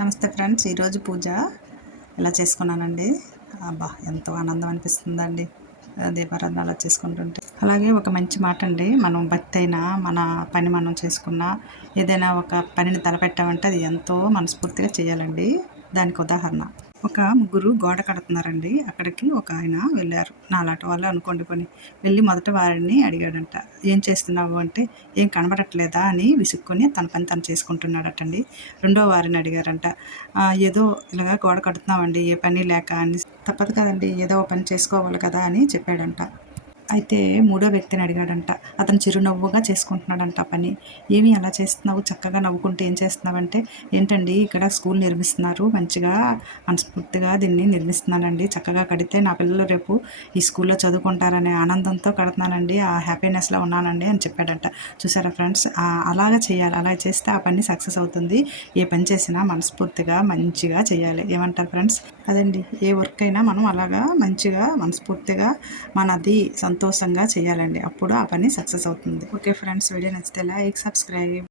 నమస్తే ఫ్రెండ్స్ ఈరోజు పూజ ఇలా చేసుకున్నానండి? అబ్బా ఎంతో ఆనందం అనిపిస్తుందండి. దీపారాధన అలా చేసుకుంటుంటే. అలాగే ఒక మంచి మాట అండి మనం భక్తి అయినా మన పని మనం చేసుకున్నా ఏదైనా ఒక పనిని తలపెట్టామంటే అది ఎంతో మనస్ఫూర్తిగా చేయాలండి. దానికి ఉదాహరణ ఒక ముగ్గురు గోడ కడుతున్నారండి. అక్కడికి ఒక ఆయన వెళ్ళారు. నాలాట వాళ్ళు అనుకోండి పని. వెళ్ళి మొదట వారిని అడిగాడంట. ఏం చేస్తున్నావు? అంటే ఏం కనబడట్లేదా? అని విసుక్కొని తన పని తను చేసుకుంటున్నాడటండి. రెండో వారిని అడిగారంట. ఏదో ఇలాగా గోడ కడుతున్నామండి ఏ పని లేక అని తప్పదు కదండి. ఏదో పని చేసుకోవాలి కదా అని చెప్పాడంట. అయితే మూడో వ్యక్తిని అడిగాడంట. అతను చిరునవ్వుగా చేసుకుంటున్నాడంట ఆ పని. ఏమి అలా చేస్తున్నావు? చక్కగా నవ్వుకుంటూ ఏం చేస్తున్నావంటే ఏంటండి ఇక్కడ స్కూల్ నిర్మిస్తున్నారు. మంచిగా మనస్ఫూర్తిగా దీన్ని నిర్మిస్తున్నానండి. చక్కగా కడితే నా పిల్లలు రేపు ఈ స్కూల్లో చదువుకుంటారనే ఆనందంతో కడుతున్నానండి. ఆ హ్యాపీనెస్లో ఉన్నానండి అని చెప్పాడంట. చూసారా ఫ్రెండ్స్? అలాగా చేయాలి. అలా చేస్తే ఆ పని సక్సెస్ అవుతుంది. ఏ పని చేసినా మనస్ఫూర్తిగా మంచిగా చేయాలి. ఏమంటారు ఫ్రెండ్స్? అదండి ఏ వర్క్ అయినా మనం అలాగా మంచిగా మనస్ఫూర్తిగా మనది సంతోషంగా చేయాలండి. అప్పుడు ఆ పని సక్సెస్ అవుతుంది. ఓకే ఫ్రెండ్స్ వీడియో నచ్చితే లైక్ సబ్స్క్రైబ్.